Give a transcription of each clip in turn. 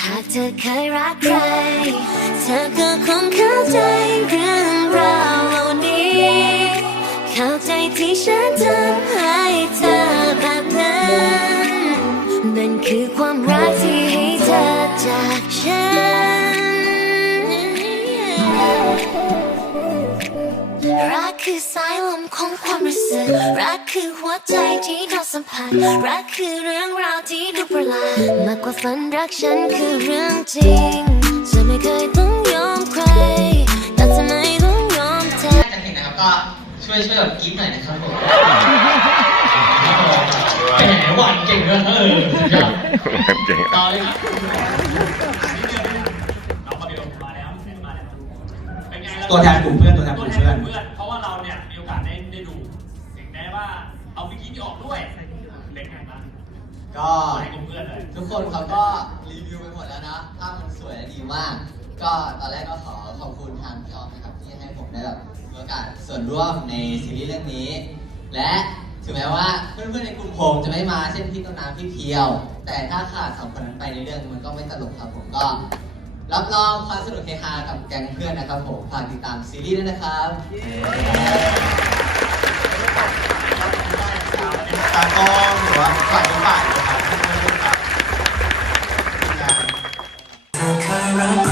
หากเธอเคยรักใคร เธอก็คงเข้าใจเรื่องราวเหล่านี้ เข้าใจที่ฉันทำให้เธอแบบนั้นนั่นคือความรักที่ให้เธอจากฉัน คือสายลมของความรู้สึก รักคือหัวใจที่เราสัมผัส รักคือเรื่องราวที่ดูประหลาดมากกว่าฝันรักฉันคือเรื่องจริงจะไม่เคยต้องยอมใคร แต่ทำไมต้องยอมเธอจะเห็นนะครับก็ช่วยช่วยแบบกรี๊ดหน่อยนะครับผมแหมหวานเก่งเลยเออสุดยอด เจ๋งต่อเลยครับน้องมาเบลมาแล้วมาแล้วเป็นไงล่ะตัวแทนกลุ่มเพื่อนตัวแทนกลุ่มเพื่อน เพื่อนเพราะว่าเราเนี่ยมีโอกาสได้ได้ดูถึงแม้ว่าเอาวิกกี้ที่ออกด้วยเป็นไงบ้างก็ให้กลุ่มเพื่อนเลยทุกคนเขาก็รีวิวไปหมดแล้วนะภาพมันสวยและดีมาก ก็ตอนแรกก็ขอขอบคุณทางพี่ออมนะครับที่ให้ผมได้แบบมีโอกาสส่วนร่วมในซีรีส์เรื่องนี้ และถึงแม้ว่าเพื่อนๆในกลุ่มผมจะไม่มาเช่นพี่ต้นน้ำพี่เพียว แต่ถ้าขาดสองคนนั้นไปในเรื่องมันก็ไม่ตลกครับผมก็ รับรองความสนุกเฮฮากับแก๊งเพื่อนนะครับผมฝากติดตามซีรีส์ด้วยนะครับตากล้องหรือว่าฝ่ายทุกฝ่ายนะครับเธอเคยรัก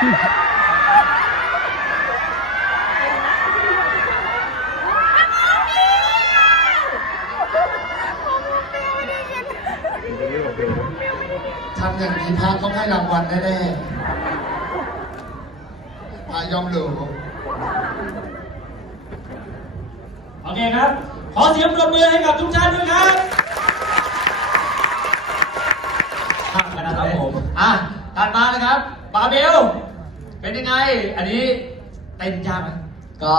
ทำอย่างนี้พระต้องให้รางวัลแน่ๆพระยอมหลูโอเคครับ ขอเสียงปรบมือให้กับทุกท่านด้วยครับพักกันนะครับผม อะตัดมานะครับ บาเบล เป็นยังไง อันนี้เต้นยากไหม ก็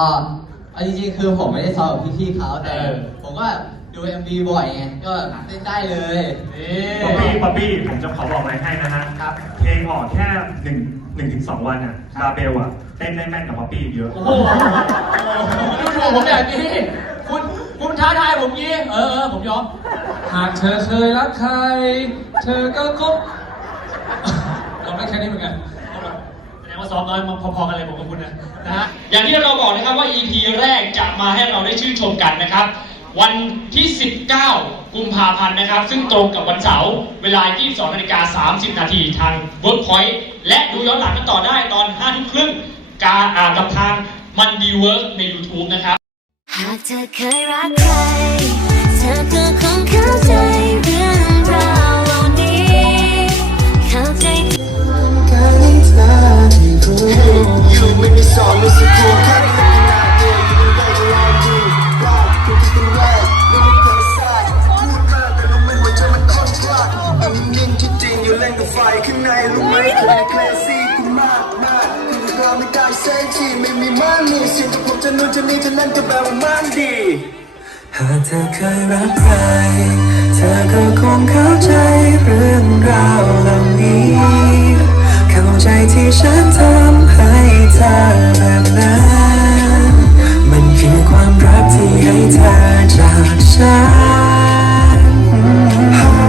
เอาจริงๆ คือผมไม่ได้ซ้อมกับพี่ๆเขาแต่ เออ ผมก็ดู MV บ่อยไง ก็เต้นได้เลย นี่ป๊อปปี้ป๊อปปี้ผมจะขอบอกอะไรให้นะฮะครับ เพลงออกแค่หนึ่งหนึ่งถึงสองวันอะบาเบลอะเต้นได้แม่นกับป๊อปปี้เยอะ โอ้โหดูถูกผมแบบนี้ คุณ คุณท้าทายผมงี้ เออเออผมยอม หากเธอเคยรักใคร เธอก็คงเราไม่แค่นี้เหมือนกันแสดงว่า ซ้อมน้อยมาพอๆกันเลยผมกับคุณนะนะฮะอย่างที่เราบอกนะครับว่า EP แรกจะมาให้เราได้ชื่นชมกันนะครับ วันที่ 19 กุมภาพันธ์นะครับ ซึ่งตรงกับวันเสาร์เวลา 22นาฬิกา30 นาทีทาง Workpoint และดูย้อนหลังกันต่อได้ตอน5ทุ่มครึ่งกาอ่ากับทางมันดีเวิร์กใน YouTube นะครับ หากเธอเคยรักใคร เธอก็คงเข้าใจเรื่อง จะมีเท่านั้นก็แปลมันดี หากเธอเคยรักใคร เธอก็คงเข้าใจเรื่องราวเหล่านี้ เข้าใจที่ฉันทำให้เธอแบบนั้นมันคือความรักที่ให้เธอจากฉัน